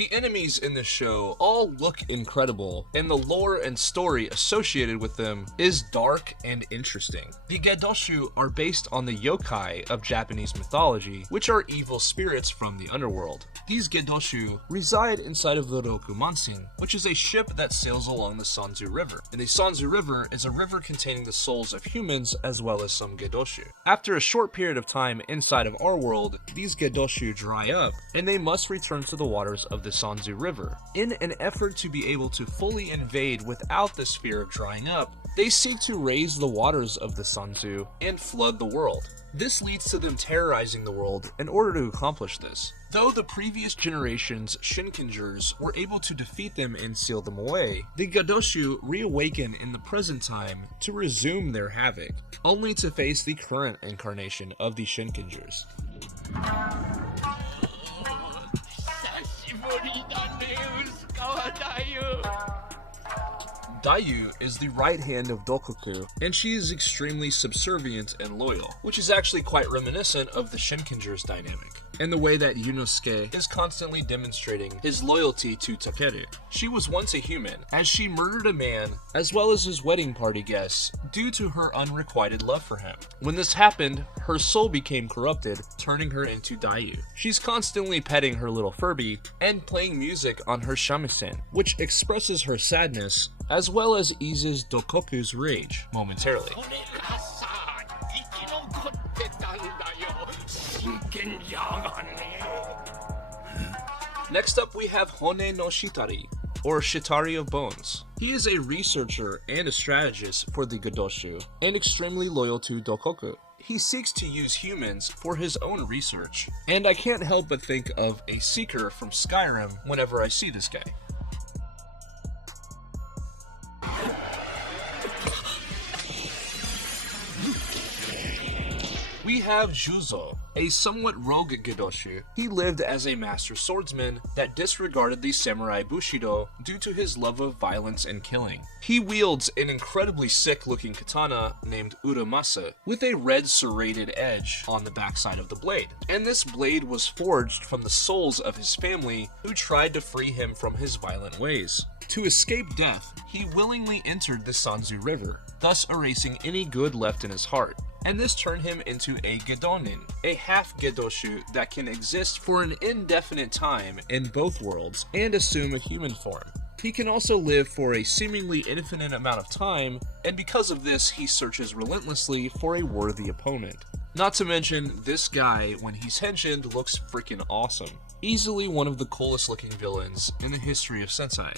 The enemies in this show all look incredible, and the lore and story associated with them is dark and interesting. The Gedoshu are based on the yokai of Japanese mythology, which are evil spirits from the underworld. These Gedoshu reside inside of the Rokumansin, which is a ship that sails along the Sanzu River. And the Sanzu River is a river containing the souls of humans as well as some Gedoshu. After a short period of time inside of our world, these Gedoshu dry up, and they must return to the waters of the Sanzu River. In an effort to be able to fully invade without this fear of drying up, they seek to raise the waters of the Sanzu and flood the world. This leads to them terrorizing the world in order to accomplish this. Though the previous generation's Shinkengers were able to defeat them and seal them away, the Gedoshu reawaken in the present time to resume their havoc, only to face the current incarnation of the Shinkengers. Dayu is the right hand of Dokuku, and she is extremely subservient and loyal, which is actually quite reminiscent of the Shinkenger's dynamic, and the way that Yunosuke is constantly demonstrating his loyalty to Takeru. She was once a human, as she murdered a man as well as his wedding party guests due to her unrequited love for him. When this happened, her soul became corrupted, turning her into Dayu. She's constantly petting her little Furby and playing music on her shamisen, which expresses her sadness as well as eases Dokuku's rage momentarily. Next up we have Hone no Shitari, or Shitari of Bones. He is a researcher and a strategist for the Gedoshu, and extremely loyal to Dokuku. He seeks to use humans for his own research, and I can't help but think of a Seeker from Skyrim whenever I see this guy. We have Juzo, a somewhat rogue Gedoshu. He lived as a master swordsman that disregarded the samurai bushido due to his love of violence and killing. He wields an incredibly sick-looking katana named Uramasa with a red serrated edge on the backside of the blade. And this blade was forged from the souls of his family who tried to free him from his violent ways. To escape death, he willingly entered the Sanzu River, thus erasing any good left in his heart. And this turned him into a Gedonin, a half-Gedoshu that can exist for an indefinite time in both worlds and assume a human form. He can also live for a seemingly infinite amount of time, and because of this, he searches relentlessly for a worthy opponent. Not to mention, this guy, when he's henshined, looks freaking awesome. Easily one of the coolest looking villains in the history of Sensei.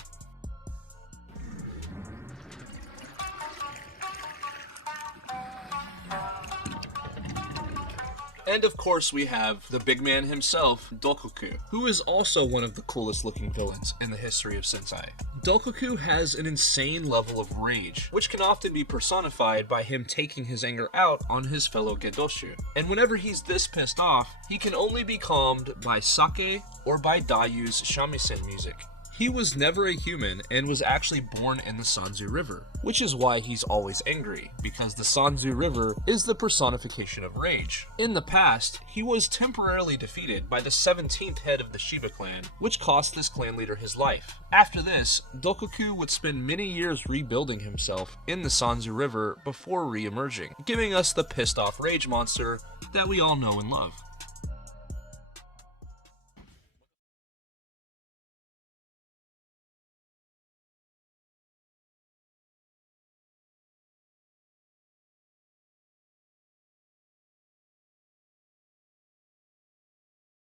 And of course we have the big man himself, Dokuku, who is also one of the coolest looking villains in the history of Sensei. Dokuku has an insane level of rage, which can often be personified by him taking his anger out on his fellow Gedoshu. And whenever he's this pissed off, he can only be calmed by sake or by Dayu's shamisen music. He was never a human and was actually born in the Sanzu River, which is why he's always angry, because the Sanzu River is the personification of rage. In the past, he was temporarily defeated by the 17th head of the Shiba clan, which cost this clan leader his life. After this, Dokuku would spend many years rebuilding himself in the Sanzu River before re-emerging, giving us the pissed off rage monster that we all know and love.